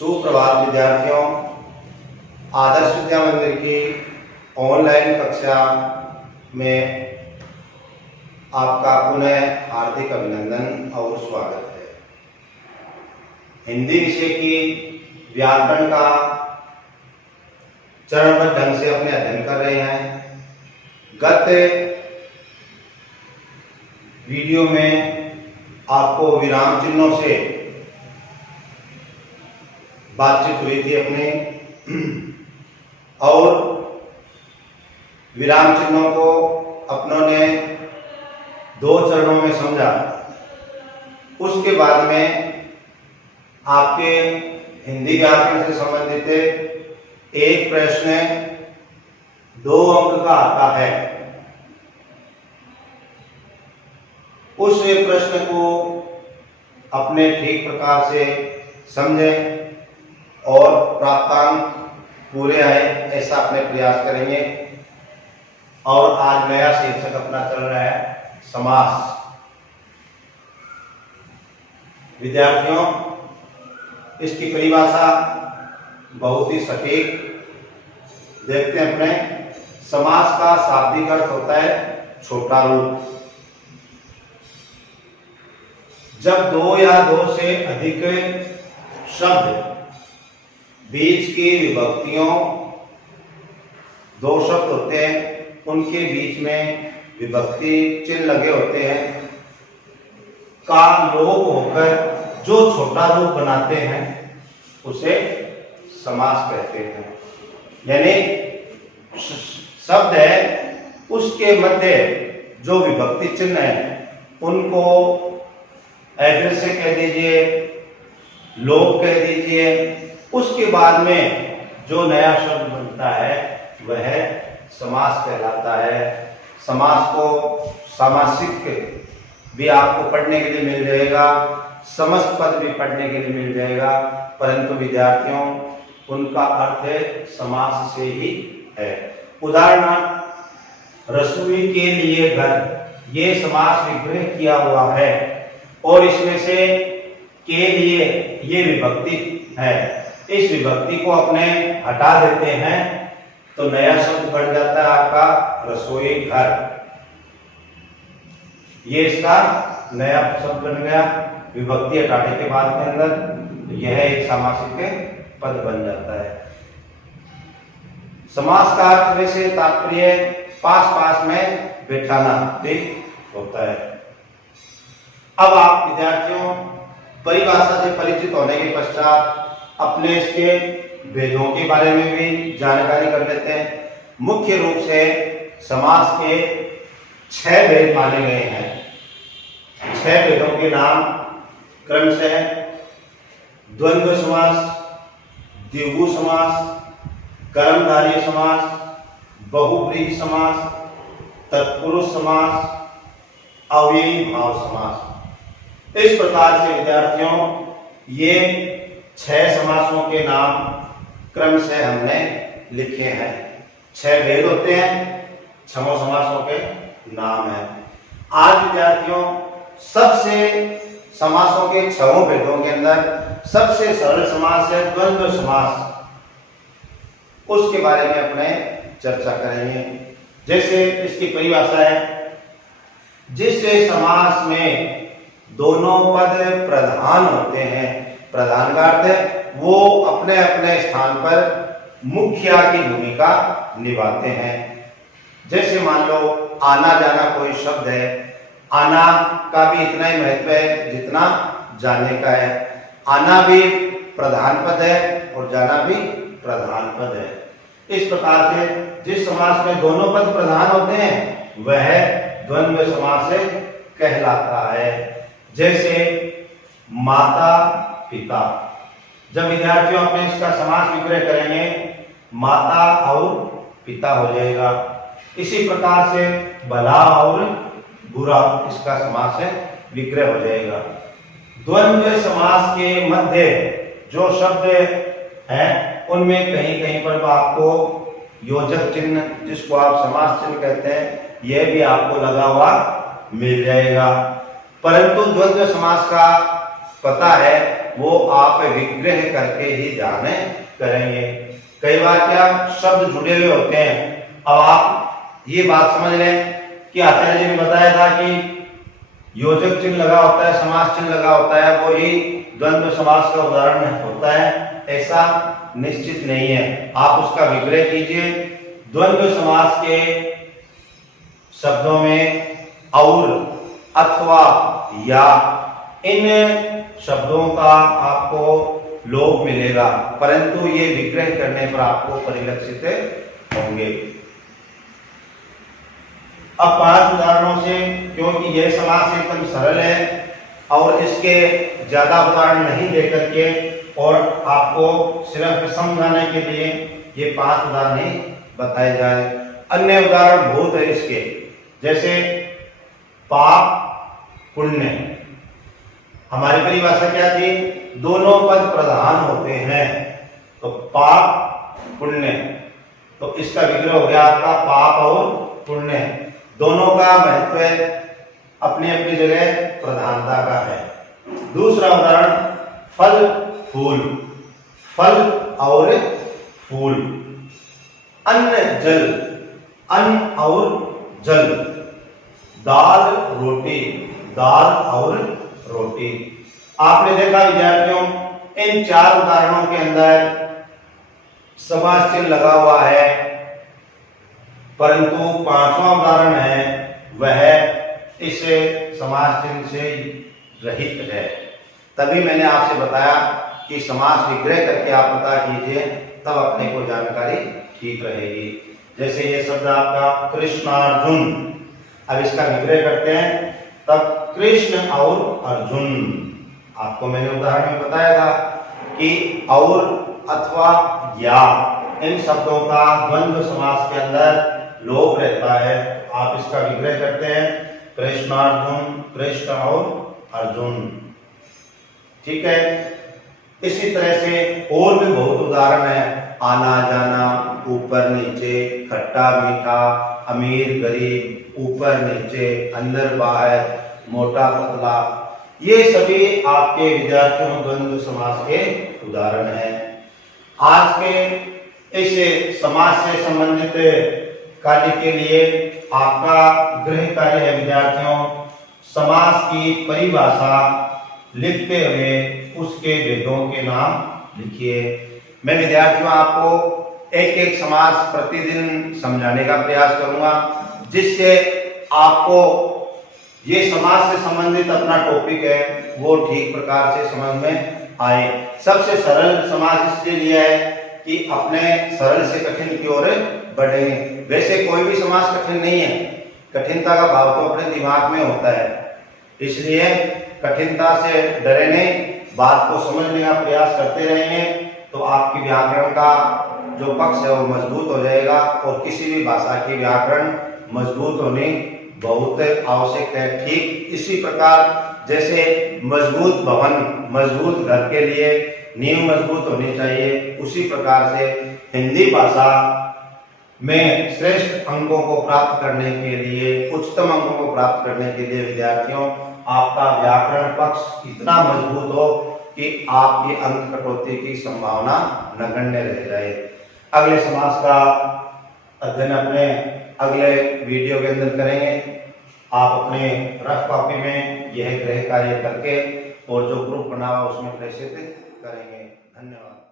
सुप्रभात विद्यार्थियों, आदर्श विद्या मंदिर की ऑनलाइन कक्षा में आपका पुनः हार्दिक अभिनंदन और स्वागत है। हिंदी विषय की व्याकरण का चरणबद्ध ढंग से अपने अध्ययन कर रहे हैं। गत वीडियो में आपको विराम चिन्हों से बातचीत हुई थी अपने, और विराम चिन्हों को अपनों ने दो चरणों में समझा। उसके बाद में आपके हिंदी व्याकरण से संबंधित एक प्रश्न 2 अंक का आता है। उस प्रश्न को अपने ठीक प्रकार से समझें और प्राप्तांक पूरे आए, ऐसा अपने प्रयास करेंगे। और आज नया शीर्षक अपना चल रहा है समास। विद्यार्थियों, इसकी परिभाषा बहुत ही सटीक देखते हैं अपने। समास का शाब्दिक अर्थ होता है छोटा रूप। जब 2 या 2 से अधिक शब्द बीच की विभक्तियों, 2 शब्द होते हैं, उनके बीच में विभक्ति चिन्ह लगे होते हैं, का लोप होकर जो छोटा रूप बनाते हैं उसे समास कहते हैं। यानी शब्द है, उसके मध्य जो विभक्ति चिन्ह है उनको एड्रेस से कह दीजिए, लोप कह दीजिए। उसके बाद में जो नया शब्द बनता है वह समास कहलाता है। समास को सामासिक भी आपको पढ़ने के लिए मिल जाएगा, समस्त पद भी पढ़ने के लिए मिल जाएगा, परंतु विद्यार्थियों उनका अर्थ समास से ही है। उदाहरण, रसोई के लिए घर, ये समास विग्रह किया हुआ है और इसमें से के लिए ये विभक्ति है। इस विभक्ति को अपने हटा देते हैं तो नया शब्द बन जाता है आपका रसोई घर। ये इसका नया शब्द बन गया विभक्ति हटाने के बाद के अंदर, तो यह एक सामासिक पद बन जाता है। समास का अर्थ वैसे तात्पर्य पास पास में बैठाना होता है। अब आप विद्यार्थियों परिभाषा से परिचित होने के पश्चात अपने इसके भेदों के बारे में भी जानकारी कर लेते हैं। मुख्य रूप से समास के 6 भेद माने गए हैं। 6 भेदों के नाम क्रमशः द्वंद्व समास, द्विगु समास, कर्मधारय समास, बहुव्रीहि समास, तत्पुरुष समास, अव्ययी भाव समास। इस प्रकार से विद्यार्थियों ये 6 समासों के नाम क्रमशः हमने लिखे हैं। 6 भेद होते हैं, 6 समासों के नाम हैं। आज विद्यार्थियों सबसे समासों के 6 भेदों के अंदर सबसे सरल समास है द्वंद्व समास। उसके बारे में अपने चर्चा करेंगे। जैसे इसकी परिभाषा है, जिस समास में दोनों पद प्रधान होते हैं, प्रधान का अर्थ है वो अपने अपने स्थान पर मुखिया की भूमिका निभाते हैं। जैसे मान लो आना जाना कोई शब्द है, आना का भी इतना ही महत्व है जितना जाने का है। आना भी प्रधान पद है और जाना भी प्रधान पद है। इस प्रकार से जिस समास में दोनों पद प्रधान होते हैं वह द्वंद्व समास कहलाता है। जैसे माता पिता, जब विद्यार्थियों अपने इसका समास विग्रह करेंगे माता और पिता हो जाएगा। इसी प्रकार से भला और बुरा, इसका समास विग्रह हो जाएगा। द्वंद्व समास के मध्य जो शब्द हैं उनमें कहीं कहीं पर आपको योजक चिन्ह, जिसको आप समास चिन्ह कहते हैं, यह भी आपको लगा हुआ मिल जाएगा। परंतु द्वंद्व समास का पता है वो आप विग्रह करके ही ध्यान करेंगे। कई बार क्या शब्द जुड़े हुए होते हैं। अब आप ये बात समझ लें कि आचार्य जी ने बताया था कि योजक चिन्ह लगा होता है, समास चिन्ह लगा होता है, वो ही द्वंद्व समास का उदाहरण होता है, ऐसा निश्चित नहीं है। आप उसका विग्रह कीजिए। द्वंद्व समास के शब्दों में और, अथवा, या इन शब्दों का आपको लोप मिलेगा, परंतु ये विग्रह करने पर आपको परिलक्षित होंगे। अब 5 उदाहरणों से, क्योंकि यह समास एकदम सरल है और इसके ज्यादा उदाहरण नहीं देकर के और आपको सिर्फ समझाने के लिए ये 5 उदाहरण ही बताए जाए। अन्य उदाहरण बहुत है इसके, जैसे पाप पुण्य। हमारी परिभाषा क्या थी? दोनों पद प्रधान होते हैं, तो पाप पुण्य, तो इसका विग्रह हो गया आपका पाप और पुण्य। दोनों का महत्व अपनी अपनी जगह प्रधानता का है। दूसरा उदाहरण फल फूल, फल और फूल। अन्न जल, अन्न और जल। दाल रोटी, दाल और रोटी। आपने देखा विद्यार्थियों, इन 4 उदाहरणों के अंदर समास चिन्ह लगा हुआ है, परंतु 5वां उदाहरण है वह इस समास चिन्ह से रहित है। तभी मैंने आपसे बताया कि समास विग्रह करके आप पता कीजिए, तब अपने को जानकारी ठीक रहेगी। जैसे ये शब्द आपका कृष्णार्जुन, अब इसका विग्रह करते हैं, तब कृष्ण और अर्जुन। आपको मैंने उदाहरण में बताया था कि और, अथवा, या इन शब्दों का द्वंद्व समास के अंदर लोप रहता है। आप इसका विग्रह करते हैं कृष्णार्जुन, कृष्ण और अर्जुन। ठीक है। इसी तरह से और भी बहुत उदाहरण है। आना जाना, ऊपर नीचे, खट्टा मीठा, अमीर गरीब, ऊपर नीचे, अंदर बाहर, मोटा पतला, ये सभी आपके विद्यार्थियों द्वंद्व समास के उदाहरण हैं। आज के इस समास से संबंधित कार्य के लिए आपका गृह कार्य है विद्यार्थियों, समास की परिभाषा लिखते हुए उसके भेदों के नाम लिखिए। मैं विद्यार्थियों आपको एक एक समास प्रतिदिन समझाने का प्रयास करूंगा, जिससे आपको ये समास से संबंधित अपना टॉपिक है वो ठीक प्रकार से समझ में आए। सबसे सरल समास इसलिए लिया है कि अपने सरल से कठिन की ओर बढ़ेंगे। वैसे कोई भी समास कठिन नहीं है, कठिनता का भाव तो अपने दिमाग में होता है, इसलिए कठिनता से डरे नहीं, बात को समझने का प्रयास करते रहेंगे तो आपकी व्याकरण का जो पक्ष है वो मजबूत हो जाएगा। और किसी भी भाषा की व्याकरण मजबूत होनी बहुत आवश्यक है। ठीक इसी प्रकार जैसे मजबूत भवन, मजबूत घर के लिए नींव मजबूत होनी चाहिए, उसी प्रकार से हिंदी भाषा में श्रेष्ठ अंकों को प्राप्त करने के लिए, उच्चतम अंकों को प्राप्त करने के लिए विद्यार्थियों आपका व्याकरण पक्ष इतना मजबूत हो कि आपकी अंक कटौती की संभावना नगण्य रह जाए। अगले समास का अध्ययन अपने अगले वीडियो के अंदर करेंगे। आप अपने रफ कॉपी में यह गृह कार्य करके और जो ग्रुप बना हुआ उसमें प्रेषित करेंगे। धन्यवाद।